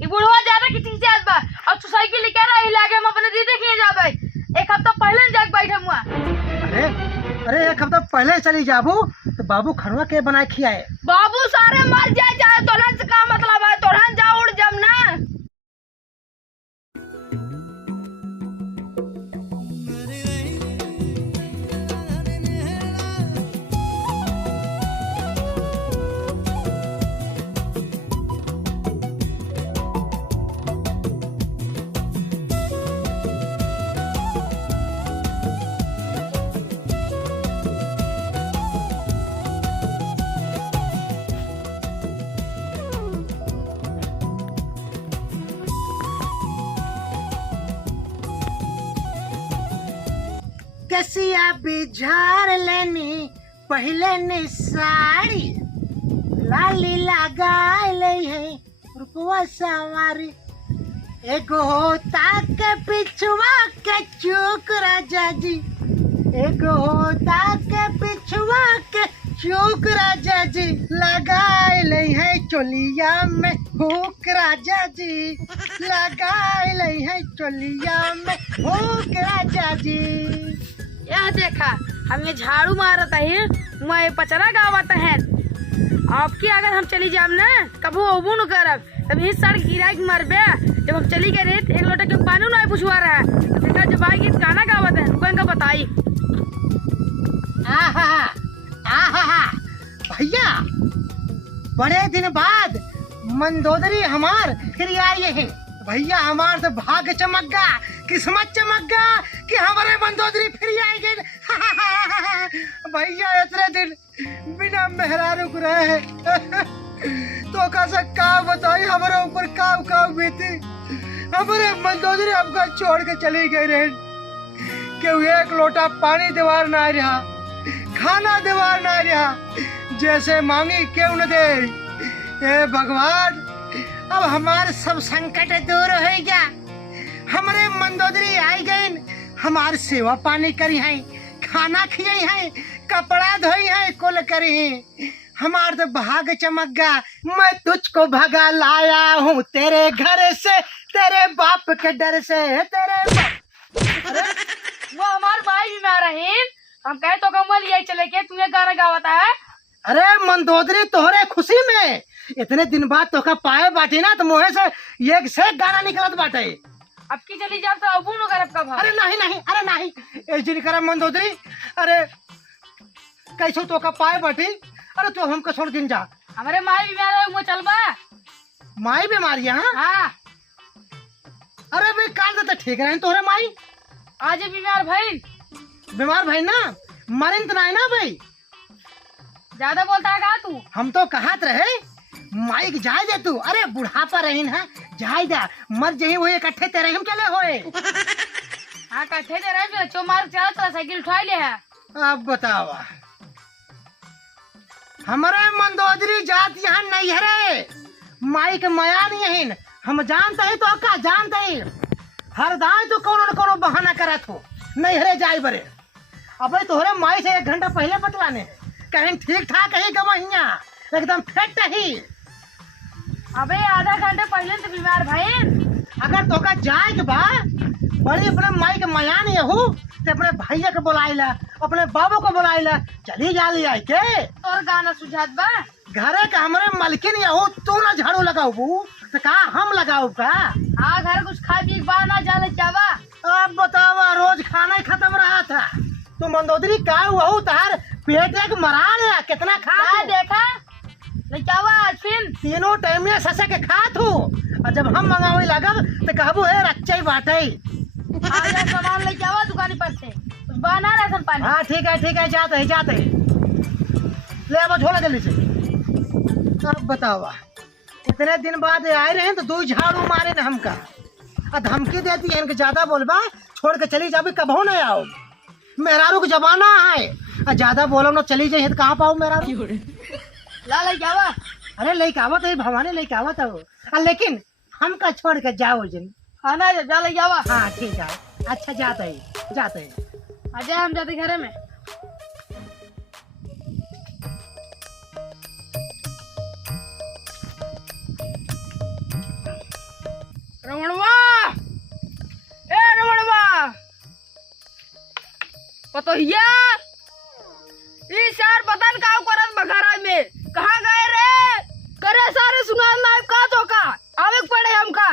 ये बुढ़वा ज्यादा किसी से बा और तू साइकिल लेके रहा ही लागे हम अपने दीदी के जाबे। एक हफ्ता पहले जाग बैठे हुआ। अरे अरे एक हफ्ता पहले चली जाबू तो बाबू खनवा के बनाए खियाए। बाबू सारे मर जाए चाहे तोरन से का मतलब है, तोरन जा उड़ जम ना। कसिया बिझार लेनी पहले ने साड़ी लाली लगाए ले है रुपवा सवारी एगो होता के पिछुआ के चूक राजा जी, एगो होता के पिछुआ के चूक राजा जी लगाए ले है चोलिया में हुक राजा जी, लगाए ले है चोलिया में हुक राजा जी। यह देखा हम ये झाड़ू मारता है, मैं पचरा गावता है। आपकी अगर हम चली जाम ना कबू अबू न करब तब ही सड़क गिरा के मरबे। जब हम चली गए रेत एक लोटा के पानी नहीं पुछवा रहा है देखा जब आई गीत गाना गावत है रुकन का बताई। भैया बड़े दिन बाद मंदोदरी हमार फिर आई है। भैया हमार तो भाग चमक गा, किस्मत चमक गा कि हमारे मंदोदरी फिर आई गई। भैया इतने दिन बिना मेहरारू को रहे तो कैसा का बताई हमारे ऊपर काव बीती। हमारे मंदोदरी हमको छोड़ के चली गई रहे। क्यों एक लोटा पानी दीवार ना रहा, खाना दीवार ना रहा, जैसे मांगी क्यों न दे। ए भगवान अब हमारे सब संकट दूर हो गया। हमारे मंदोदरी आई गई, हमार सेवा पानी करी है, खाना खियाई है, कपड़ा धोई है, कुल करी है। हमार तो भाग चमक गया। मैं तुझको भगा लाया हूँ तेरे घर से, तेरे बाप के डर से, तेरे वो हमारे भाई भी मार रहे हैं। हम कहे तो कमल यही चले के तुम्हें गाना गावता है। अरे मंदोदरी तोहरे खुशी में इतने दिन बाद तोका पाए बाटे ना तो मुँह से एक से गाना निकलत बाटे। अब की चली जाओ तो अबू न करब का भाई। अरे नहीं अरे नहीं ऐसी करब मंदोदरी। अरे कैसो तोका पाए बाटी। अरे तो हमको छोड़ दिन जा। हमारे माई बीमार है वो चलबा। माई बीमारी है? हाँ। अरे भाई काल तो ठीक रहे तोहरे माई। आज बीमार भाई। बीमार भाई ना मरिन तो नहीं ना भाई। ज्यादा बोलता है तू। हम तो कहत रहे माइक जाए दे तू। अरे बुढ़ापा रही है जाए दे, मर जही वो इकट्ठे तेरे हम चले होए। हाँ इकट्ठे तेरे भी चो मार चला तो साइकिल उठा ले है। अब बताओ हमारे मंदोदरी जात यहाँ नहीं है रे, माइक माया नहीं है। हम जानते ही तो का जानते ही हर दाए तो कोनो न कोनो बहाना करत हो नहीं हरे जाए बरे। अबे तोहरे माई से 1 घंटा पहले बतलाने कहीं ठीक ठाक है गवहिया एकदम फिट ही। अबे आधा घंटे पहले तो बीमार भाई। अगर तो का जाए के बा बड़ी अपने माई के माया नहीं हो तो अपने भैया के बुलाइला, अपने बाबू को बुलाइला, चली जा ले आई के। और गाना सुझात बा घरे का हमारे मलकिन हो तू ना झाड़ू लगाऊ तो का हम लगाऊ का। हाँ घर कुछ खा पी बा ना जाले चावा। अब बतावा रोज खाना ही खत्म रहा था तो मंदोदरी का हुआ तार पेट एक मरा लिया कितना खा देखा चावा फिर तीनों टाइम में ससे के खात हूँ। और जब हम मंगावे लगब तो कहबू है रच्चे बाटे। सामान ले जावा दुकान पर से कुछ बना राशन पानी। हाँ ठीक है जाते ले अब झोला जल्दी से। अब बतावा इतने दिन बाद आए रहे तो 2 झाड़ू मारे न हमका। और धमकी देती है इनके ज्यादा बोलबा छोड़ के चली जाबी कबहू नहीं आओ। मेहरारू का जमाना है और ज्यादा बोलो ना चली जाइए तो कहाँ पाओ मेहरारू। ला ले जावा। अरे लेके आवत है भवानी लेके आवत है लेकिन हमका छोड़ के जाओ जिन। हाँ ना जा ले जावा। हाँ ठीक है अच्छा जाते हैं अजय हम जाते घरे में। रमणवा, ए रमणवा, पतोहिया, इस यार पता न काऊ करत बघारा में कहाँ गए रे? करे सारे सुना नाइब का तो का आवे पड़े हमका।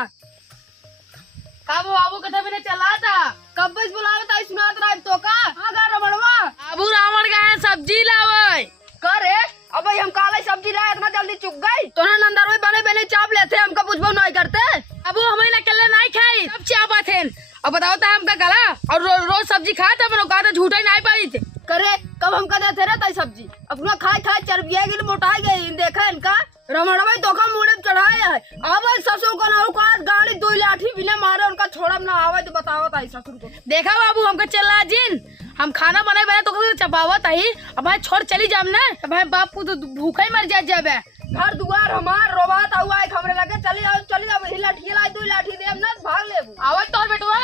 काबू बाबू कथा मैंने चला था कब बस बुलावे ताई सुनात नाइब तो का आगा रमणवा। बाबू रावण गए सब्जी लावे करे अब हम काले सब्जी लाए इतना जल्दी चुक गई तो ना नंदर में बने बने चाप लेते हमका पूछबो नहीं करते। अब हमें ना कल नहीं खाई सब चापा थे। अब बताओ तो हमका गला और रोज सब्जी खाते हम लोग का झूठा नहीं पाई थे करे कब हम कदे थे रे ताई सब्जी अपना खाए खाए चर्बिया गिर मोटाई गई देखा इनका रमण भाई धोखा मुड़े चढ़ाया है। अब ससुर को ना का गाड़ी दो लाठी बिना मारे उनका छोड़म ना आवे तो बताओ ताई ससुर को। देखा बाबू हमका चला जिन हम खाना बनाए बने तो चबावत आई अब भाई छोड़ चली जाम ना भाई बाप को तो भूखा ही मर जाए। घर दुआर हमार रोबात हुआ है हमरे लगे चली जाओ लाठी लाई दो लाठी दे हम ना भाग ले आवाज तो बेटवा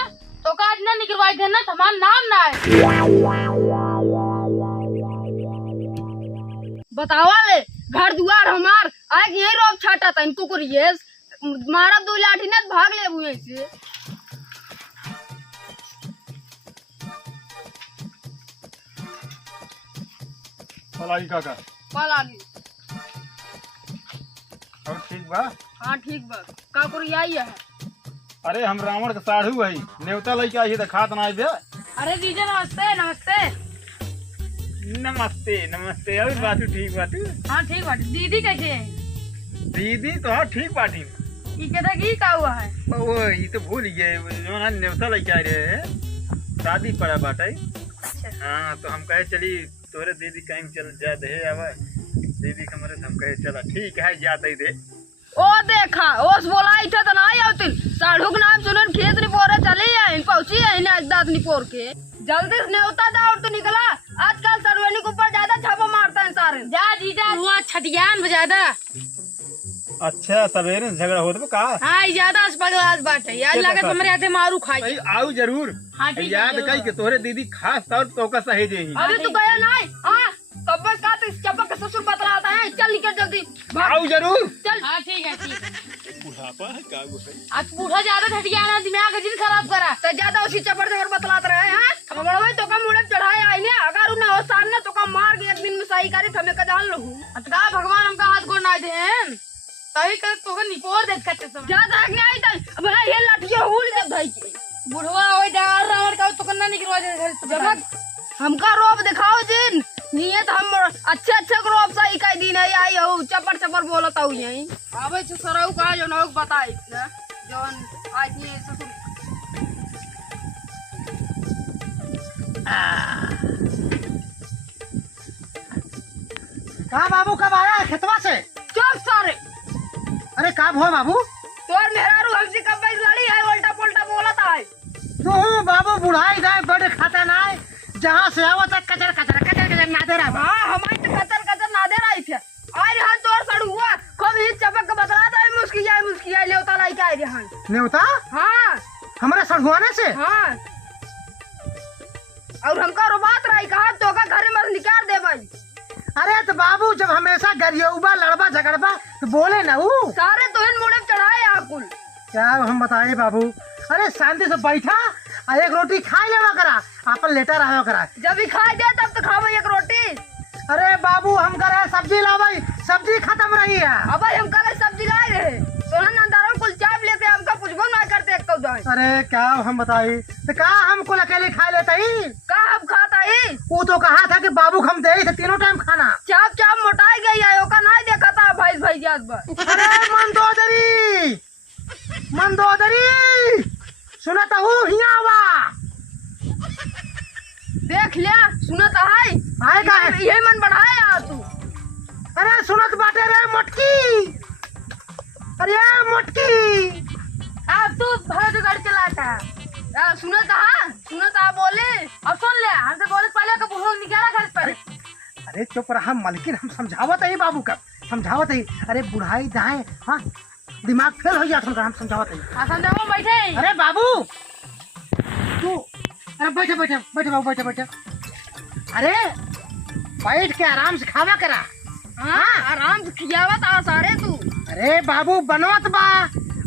तो का ना निकलवाई थे ना हमारा नाम ना है बतावा ले घर दुआर हमार आए यही रोब छाटा था इनको करिए मारा दो लाठी ना भाग ले हुए से। पलाई काका कल आ गई और ठीक बा। हाँ ठीक बा का करिए आई है। अरे हम रावण के साढ़ू है नेवता लेके आई तो खात ना आइबे। अरे दीजिए नमस्ते नमस्ते। नमस्ते नमस्ते और बातू ठीक बातू। हाँ ठीक बात दीदी कैसे है? दीदी तो हाँ ठीक बाटी ये कहता कि का हुआ है वो ये तो भूल गए जो ना नेवता लेके आए रहे शादी पड़ा बाटा। हाँ तो हम कहे चली तोरे दीदी कहीं चल जा दे अब दीदी कमरे हम कहे चला ठीक है जाते दे। ओ देखा ओस बोलाई थे तो नहीं आती साढ़ू के नाम सुनन खेत निपोरे चली है इन पहुंची है इन्हें अजदाद निपोर के जल्दी से नेवता जा और तो निकला आजकल सरवेनी के ऊपर ज्यादा छापा मारता है सारे जा जीजा हुआ छटियान ज्यादा। अच्छा सवेरे झगड़ा होता का। हाँ ज्यादा अस्पताल बात है यार लगे तुम्हारे हाथे मारू खाई आओ जरूर। हाँ, याद कही के तोरे दीदी खास तौर तो का सहेजे ही। अभी तो गया नहीं हाँ तब बस का तो चपक का ससुर बतलाता है चल निकल जल्दी आओ जरूर चल। हाँ ठीक है ठीक बुढ़ापा है का वो है आज बूढ़ा ज्यादा ठटिया ना दिमाग जिन खराब करा तो ज्यादा उसी चपड़ चपड़ बतलाते रहे हैं हम बड़ा भाई तो का मुड़े चढ़ाए आई ने अगर उन्हें हो सामने तो का मार के एक दिन में सही करे हमें का जान लहू अतका भगवान हमका हाथ गोड़ ना दे तभी कर तो का निपोर देख करते समय ज्यादा नहीं आई तन अब ये लाठिया हुल दे भाई बुढ़वा होय डार रावण का तो करना निकलवा दे जब हमका रोब दिखाओ जिन नियत हम अच्छे अच्छे रोब सही का दिन है आई हो चपड़ चपड़ बोलत हूं यही आवे छ सरऊ का जो न बताई ना जोन आज ये ससुर कहा बाबू कब आया है खेतवा से? चुप सारे अरे कब हो बाबू? तोर मेहरारू हमसे कब बैठ लड़ी है उल्टा पुल्टा बोलता है तू बाबू बुढ़ाई गए बड़े खाता ना जहाँ से आओ तक कचर कचर कचर कचर ना दे रहा। हाँ हमारे तो कचर कचर ना दे रही थे आज हाथ तोर सड़ हुआ खूब ही चपक के बतलाता है मुस्किया लेवता लाई का आई हां नेवता हाँ हमारे सड़हुआने से। हाँ और हमका रोबात रही कहा तो का घर में निकाल दे भाई। अरे तो बाबू जब हमेशा गरियौबा लड़बा झगड़बा तो बोले ना वो सारे तो इन मुड़े चढ़ाए आकुल क्या हम बताए बाबू। अरे शांति से बैठा और एक रोटी खा लेवा करा अपन लेटा रहा करा जब भी खाए दे तब तो खावे एक रोटी। अरे बाबू हम करे सब्जी लावाई सब्जी खत्म रही है। अब हम कल सब्जी लाए रहे तो नंदारों कुल चाप लेके हमका कुछ ना करते एक तो अरे क्या हम बताई तो क्या हमको अकेले खा लेता ही का हम खाता ही वो तो कहा था कि बाबू हम दे थे तीनों टाइम खाना चाप चाप मोटाई गई है ओका नहीं देखा था भाई जात बा। अरे मंदोदरी सुनता हूँ हियावा देख लिया सुनत है आए का है ये मन बढ़ाया तू। अरे सुनत बाटे रे मोटकी अरे मोटकी अब तू भर गड़ चलाता सुनता बोले अब सुन ले हमसे बोले पहले का बुढ़ो निकाला घर पर। अरे चुप रहा मलकिन हम समझावत है बाबू का समझावत है। अरे बुढ़ाई जाए हाँ दिमाग फेल हो जाता हम समझावत है। समझाओ बैठे अरे बाबू तू अरे बैठे बैठे बैठे बाबू बैठे अरे बैठ के आराम से खावा करा। हाँ आराम से खियावत आ सारे तू। अरे बाबू बनवत बा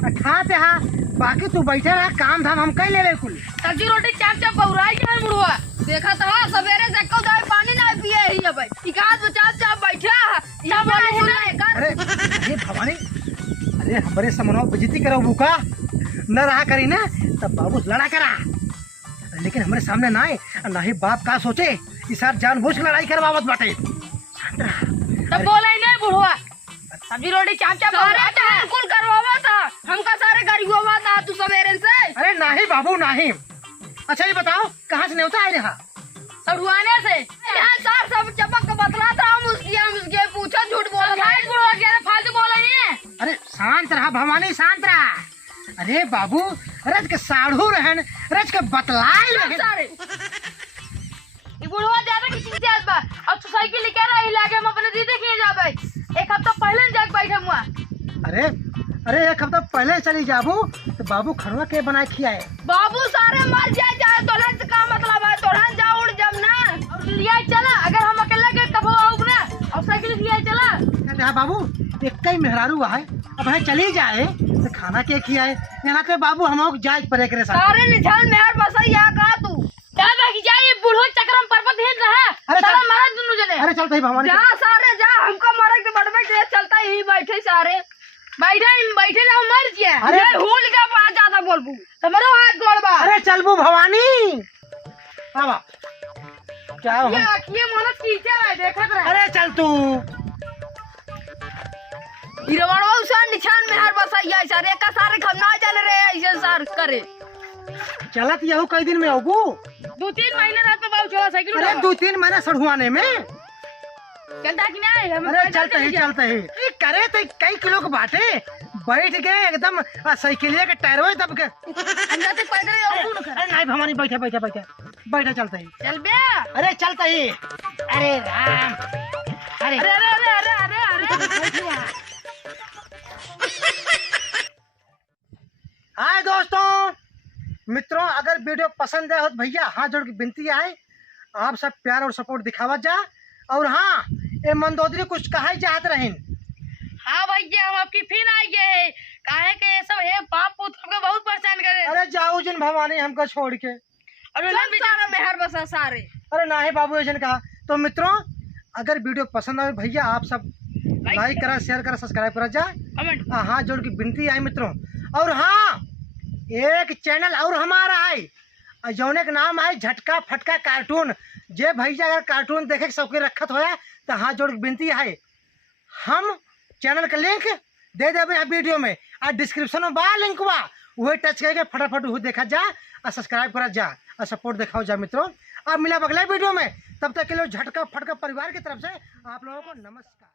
खाते हा बाकी तू बैठे रहा, काम धाम हम कर ले कुल। सब्जी रोटी चाप चाप बहुराई के बुढ़वा देखा तो सवेरे से एको दाई पानी ना पिए ही है भाई इकाद में चाप चाप बैठा या बोले सुन ले कर अरे अरे भवानी, अरे हमारे समनवा बेइज्जती करो बुका न रहा करी ना तब बाबू लड़ा करा, लेकिन हमारे सामने ना आए ना ही बाप का सोचे इस साथ जानबूझ के लड़ाई करवावत बाटे। शांत रहा। तब बोला ही नहीं बुढ़वा सब्जी रोटी चाप चाप सारे कुल करवावा था हमका सारे गरीबवा था तू सवेरे से। अरे नहीं बाबू नहीं। अच्छा ये बताओ कहाँ से न्योता आए रहा? सड़ुआने से यहाँ सार सब चपक के बतला था हम उसके पूछा झूठ बोला था बुढ़वा क्या फालतू बोला नहीं है। अरे शांत रहा भवानी, शांत रहा। अरे बाबू रज के साढ़ू रहन, रज के बतलाए रहन। सारे ये बुढ़वा ज्यादा किसी से आज बा अब तो साइकिल लेके रही लागे हम अपने दीदी के जा भाई एक हफ्ता पहले जाके बैठे हुआ। अरे अरे एक हफ्ता पहले चली जाबू तो बाबू खड़ुआ के बनाए खियाए। बाबू सारे मर जाए चाहे तोलन से का मतलब है तोलन जा उड़ जब ना और लिया चला अगर हम अकेले के तब आओ ना और साइकिल लिया चला। हाँ बाबू एक ही मेहरारू है अब है चली जाए तो खाना के खियाए यहाँ पे बाबू हम लोग जाए परे करे सारे निशान मेहर बसई या का तू दादा की जाए बुढ़ो चक्रम पर्वत हिल रहा अरे सारा मारा दोनों जने। अरे चलते ही भवानी जा सारे जा हमको मारे के बढ़ के चलता ही बैठे सारे बैठे ना मर जिया अरे हुल का पास ज्यादा बोलबू तुम्हारे हाथ गोड़बा। अरे चलबू भवानी बाबा क्या ये आखिए मनस कीचे रहे देखत रहे। अरे चल तू हिरवणवा उसान निशान में हर बसैया सारे का सारे खमना चल रहे ऐसे सार करे चलत यहू कई दिन में आबू 2-3 महीने रात में बाबू चला साइकिल अरे 2-3 महीना सड़ुआने में। चलता कि नहीं हम अरे चलते ही करे तो कई किलो के बाटे बैठ गए एकदम साइकिलिया के टायरवे दब के अंदर से पैदल और कौन कर। अरे नहीं भवानी बैठे चलते ही। चल बे अरे चलते ही। अरे राम अरे अरे अरे अरे अरे अरे हाय दोस्तों मित्रों, अगर वीडियो पसंद है तो भैया हाथ जोड़ के विनती है आप सब प्यार और सपोर्ट दिखावा जा। और हाँ ये मंदोदरी कुछ कहा ही चाहत रहीन। हाँ भैया हम आपकी फिर आई गए काहे के ये सब है बाप पुत्र हमको बहुत परेशान करे। अरे जाओ जिन भवानी हमको छोड़ के और उन्हें बेचारा मेहर बसा सारे। अरे ना ही बाबू जन कहा। तो मित्रों अगर वीडियो पसंद आए भैया आप सब लाइक करा, शेयर करा, सब्सक्राइब करा जा। कमेंट हाथ जोड़ के विनती है मित्रों। और हाँ एक चैनल और हमारा है जौने का नाम है झटका फटका कार्टून। जे भैया अगर कार्टून देखे सबके रखत होया तो हाथ जोड़ के विनती है हम चैनल का लिंक दे देवे वीडियो में और डिस्क्रिप्शन में बा लिंक बा वही टच करके फटाफट वो देखा जा और सब्सक्राइब करा जा और सपोर्ट दिखाओ जा मित्रों। अब मिला अगले वीडियो में, तब तक के लिए झटका फटका परिवार की तरफ से आप लोगों को नमस्कार।